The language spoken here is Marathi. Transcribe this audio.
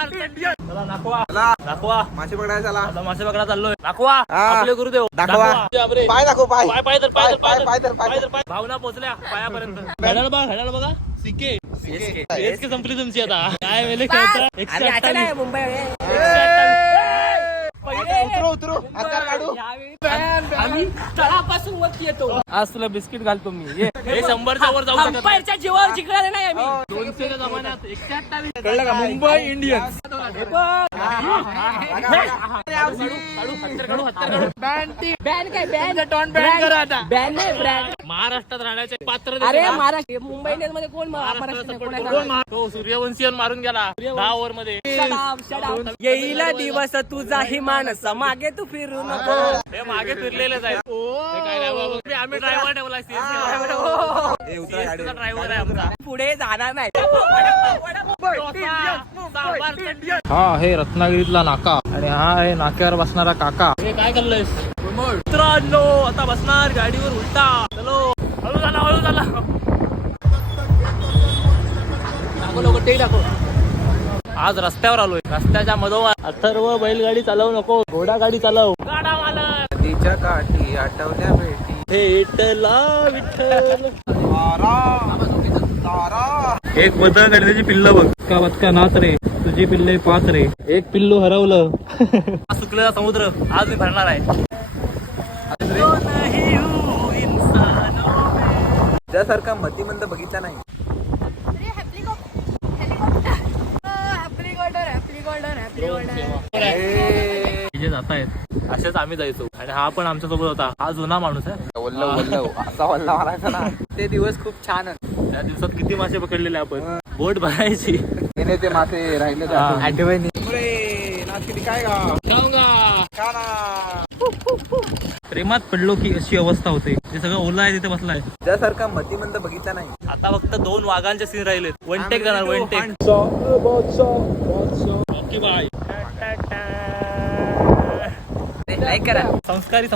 चला नाकवा मासे पकडायला चला. आता मासे पकडा चाललोय. नाकवा आपले गुरुदेव दाखवा. पाय दाखव पाय. पाय पाय तर पाय तर पाय तर पाय तर पाय तर पाय. भावना पोहोचल्या पायापर्यंत. घड्याळ बघा सीके सीएसके संपली तुमची आता. काय वेळे खेळता 128 मुंबई उतरू हातात काढू. आम्ही तळापासून वरती येतो. आज तुला बिस्किट घालतो मी. हे 100च्या वर जाऊ शकत नाही. अंपायरच्या जीवावर जिंकणार नाही आम्ही. 200च्या जमान्यात 128. कळलं का? मुंबई इंडियन्स. बॅन काय बॅन नाही ब्रँड. महाराष्ट्रात राहण्याचे पात्र अरे महाराष्ट्र मुंबई इंडियन्स मध्ये कोण महाराष्ट्र तो सूर्यवंशी मारून गेला 10 ओव्हर मध्ये. येईल दिवस तुझाही मानस मागे तू फिरू नको. हे मागे फिरलेलेच आहेत. हे काय नाही बाबा. आम्ही ड्रायव्हर ठेवला सीएसके ड्रायव्हर आहे आमचा. पुढे जाणार नाही. हा हे रत्नागिरीतला नाका आणि हा आहे नाक्यावर बसणारा काका. हे काय करलंयस मित्रांनो? आता बसणार गाडीवर उलटा. चलो हळू झाला दाखव लोक ते दाखव. आज रस्त्यावर आलोय. रस्त्याच्या मधोमध अथर्व बैलगाडी चालवू नको, घोडा गाडी चालव. गाडा मालक नदीच्या काठी आठवल्या भेटी. भेटला विठ्ठल. तारा. एक बदक आणि त्याची पिल्ल बघ. का बदका नाच रे, तुझी पिल्ले पाच रे. एक पिल्लू हरवलं. सुकलेला समुद्र आज मी भरणार आहे. त्यासारखा मतिमंद बघितला नाही. जे जात आहेत असेच आम्ही जायचो आणि हा पण आमच्या सोबत होता. हा जुना माणूस आहे. वल्लव असा वल्ला मारायचा ना. ते दिवस खूप छान. त्या दिवसात किती मासे पकडलेले आपण. बोट भरायची. ते मासे राहिले आठवणी. काय प्रेमात पडलो की अशी अवस्था होते. ते सगळं ओला आहे तिथे बसलाय. त्यासारखा मतिमंद बघितला नाही. आता फक्त 2 वाघांचे सीन राहिलेत. वन टेक जाणार वन टेक. लाईक करा. संस्कारी